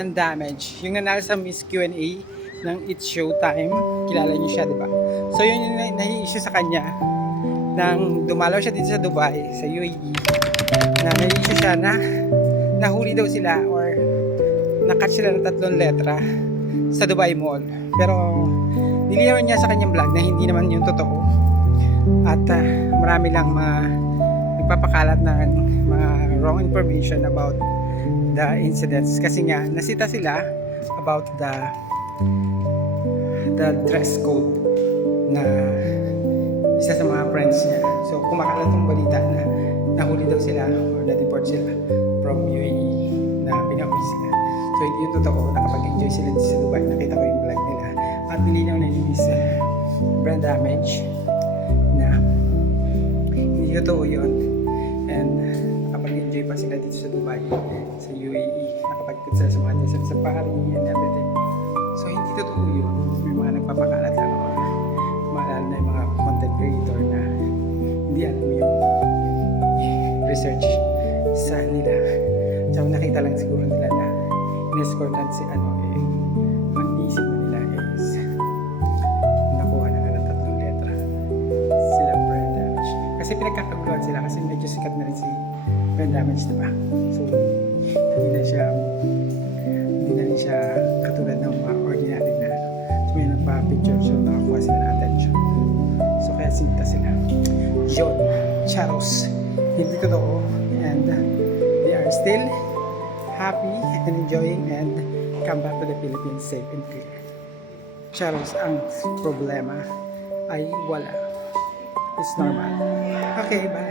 And damage. Yung nanalo sa Miss Q&A ng It's Showtime, kilala niyo siya, di ba? So yun yung nai-issue sa kanya nang dumalaw siya dito sa Dubai, sa UAE, na nai-issue siya na nahuli daw sila or nakat sila ng 3 letra sa Dubai Mall. Pero nilinawan niya sa kanyang vlog na hindi naman yung totoo. At marami lang mga nagpapakalat ng mga wrong information about the incidents kasi nga nasita sila about the dress code na isa sa mga friends niya. So kumakalat yung balita na nahuli daw sila or na-deport sila from UAE na pinauwi sila. So hindi yung totoo, nakapag-enjoy sila dito sa Dubai. Nakita ko yung vlog nila at nilinaw na yung brand damage na hindi totoo yun. And nakapag-enjoy pa sila dito sa Dubai, sa UAE. Nakapag-put sila sa mga desert safari and everything. So hindi totoo yun. May mga nagpapakalat lang maalala na yung mga content creator na hindi alam yung research sa nila. So nakita lang siguro nila na in-escortan si ang isip nila is nakuha na ng 3 letra sila brand damage. Kasi pinagkakaguluhan sila kasi medyo sikat na rin si brand damage, diba? So hindi na rin siya katulad ng mga ordinary na may nagpa-picture, so nakakuha sila ng attention. So kaya sinta sila. Yun, Charos. Hindi totoo. And they are still happy and enjoying and come back to the Philippines safe and clear. Charos, ang problema ay wala. It's normal. Okay, bye.